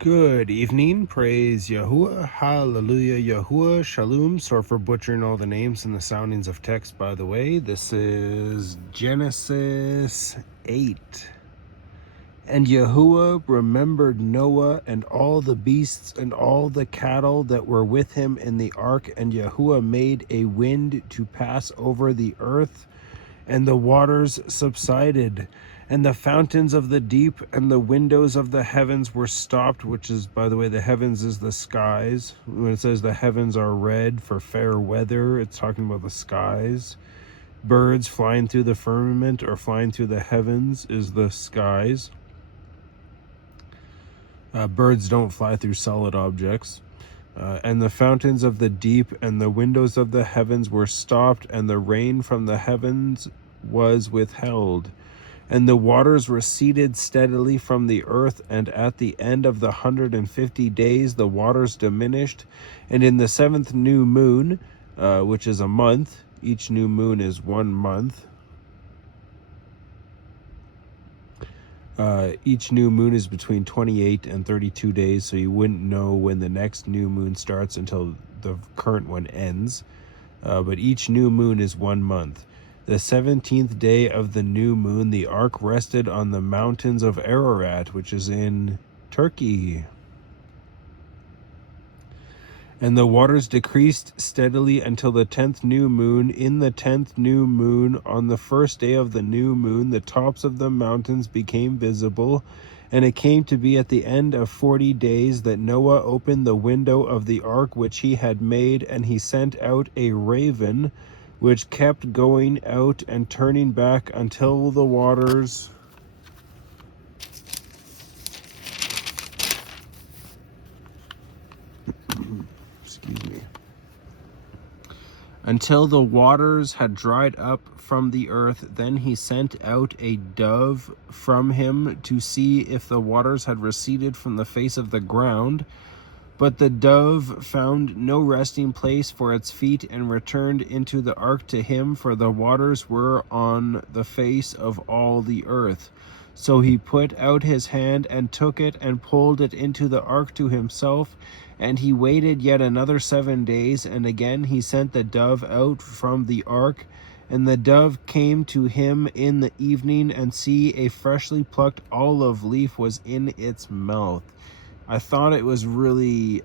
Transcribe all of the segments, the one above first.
Good evening. Praise Yahuah. Hallelujah. Yahuah. Shalom. Sorry for butchering all the names and the soundings of text, by the way. This is Genesis 8. And Yahuah remembered Noah and all the beasts and all the cattle that were with him in the ark. And Yahuah made a wind to pass over the earth, and the waters subsided, and the fountains of the deep and the windows of the heavens were stopped, which is, by the way, the heavens is the skies. When it says the heavens are red for fair weather, it's talking about the skies. Birds flying through the firmament or flying through the heavens is the skies. Birds don't fly through solid objects. And the fountains of the deep and the windows of the heavens were stopped, and the rain from the heavens was withheld. And the waters receded steadily from the earth, and at the end of the 150 days the waters diminished. And in the 7th new moon, which is a month, each new moon is 1 month. Each new moon is between 28 and 32 days, so you wouldn't know when the next new moon starts until the current one ends. But each new moon is 1 month. The 17th day of the new moon, the ark rested on the mountains of Ararat, which is in Turkey. And the waters decreased steadily until the 10th new moon. In the 10th new moon, on the first day of the new moon, the tops of the mountains became visible. And it came to be at the end of 40 days that Noah opened the window of the ark which he had made, and he sent out a raven, which kept going out and turning back until the waters until the waters had dried up from the earth. Then he sent out a dove from him to see if the waters had receded from the face of the ground. But the dove found no resting place for its feet, and returned into the ark to him, for the waters were on the face of all the earth. So he put out his hand and took it and pulled it into the ark to himself. And he waited yet another 7 days, and again he sent the dove out from the ark. And the dove came to him in the evening, and see, a freshly plucked olive leaf was in its mouth. I thought it was really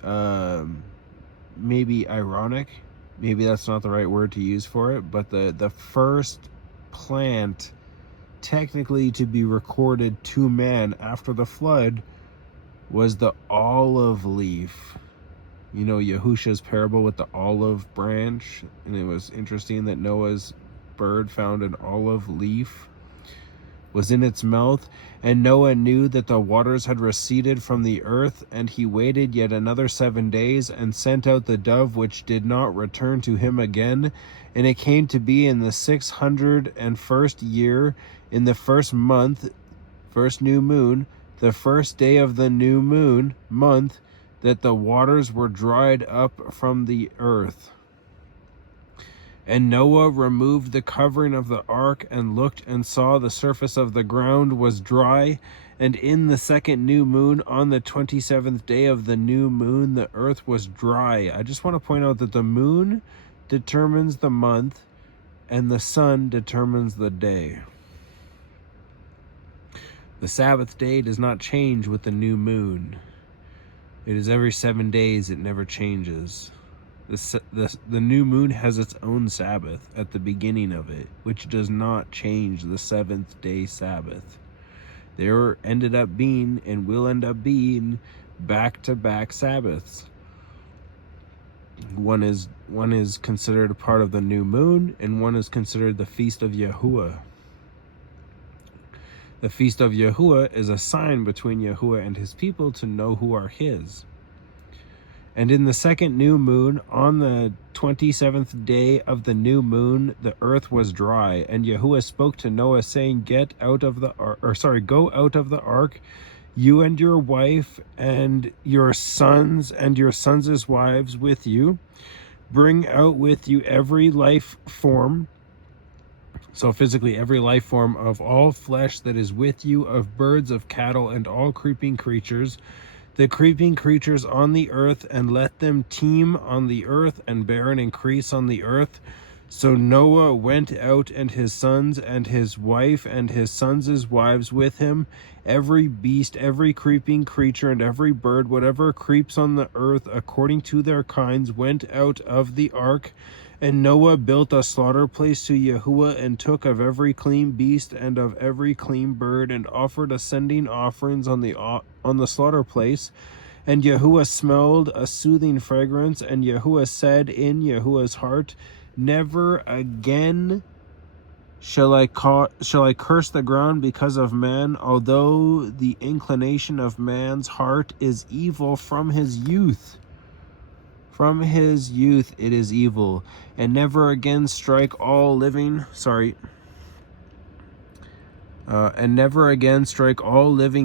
maybe ironic. Maybe that's not the right word to use for it, but the first plant technically to be recorded to man after the flood was the olive leaf. You know, Yahusha's parable with the olive branch, and it was interesting that Noah's bird found an olive leaf was in its mouth. And Noah knew that the waters had receded from the earth, and he waited yet another 7 days, and sent out the dove, which did not return to him again. And it came to be in the 601st year, in the first month, first new moon, the first day of the new moon month, that the waters were dried up from the earth. And Noah removed the covering of the ark, and looked, and saw the surface of the ground was dry. And in the 2nd new moon, on the 27th day of the new moon, the earth was dry. I just want to point out that the moon determines the month, and the sun determines the day. The Sabbath day does not change with the new moon. It is every 7 days, it never changes. The new moon has its own Sabbath at the beginning of it, which does not change the 7th day Sabbath. There ended up being, and will end up being, back-to-back Sabbaths. One is considered a part of the new moon, and one is considered the Feast of Yahuah. The Feast of Yahuah is a sign between Yahuah and his people to know who are his. And in the 2nd new moon, on the 27th day of the new moon, the earth was dry. And Yahuah spoke to Noah, saying, go out of the ark, you and your wife, and your sons wives with you. Bring out with you every life form, so physically every life form of all flesh that is with you, of birds, of cattle, and all creeping creatures, the creeping creatures on the earth, and let them teem on the earth, and bear and increase on the earth. So Noah went out, and his sons, and his wife, and his sons' wives with him, every beast, every creeping creature, and every bird, whatever creeps on the earth, according to their kinds, went out of the ark. And Noah built a slaughter place to Yahuah, and took of every clean beast and of every clean bird, and offered ascending offerings on the slaughter place. And Yahuah smelled a soothing fragrance, and Yahuah said in Yahuah's heart, never again shall I curse the ground because of man, although the inclination of man's heart is evil from his youth. From his youth it is evil, and never again strike all living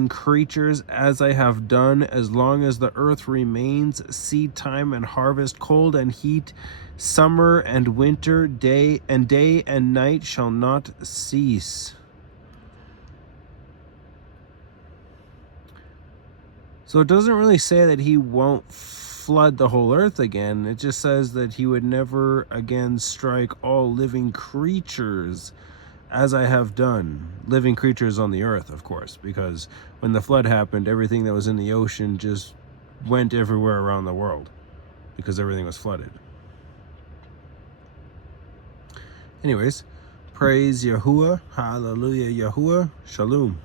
creatures as I have done, as long as the earth remains, seed time and harvest, cold and heat, summer and winter, day and night shall not cease. So it doesn't really say that he won't flood the whole earth again. It just says that he would never again strike all living creatures as I have done. Living creatures on the earth, of course, because when the flood happened, everything that was in the ocean just went everywhere around the world because everything was flooded. Anyways, praise Yahuah, hallelujah Yahuah, shalom.